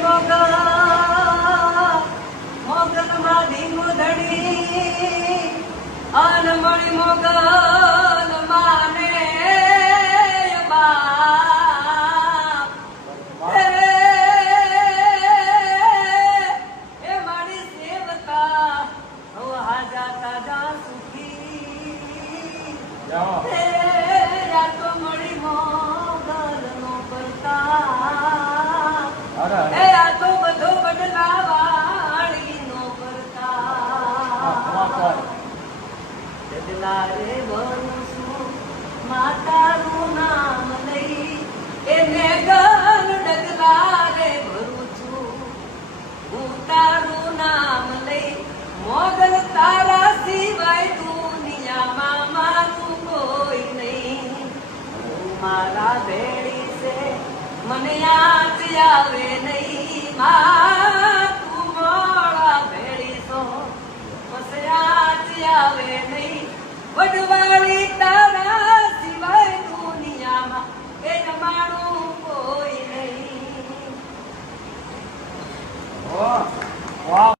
મોગલ મોગલ માં ધીંગુ ધડી અન મણી મોગલ માને બાપ નામ લઈ મોગલ તારા સિવાય દુનિયામાં મારું કોઈ નહીં. હું મારા ભેળી છે મને યાદ આવે નહીં. માં કોઈ નહીં વાહ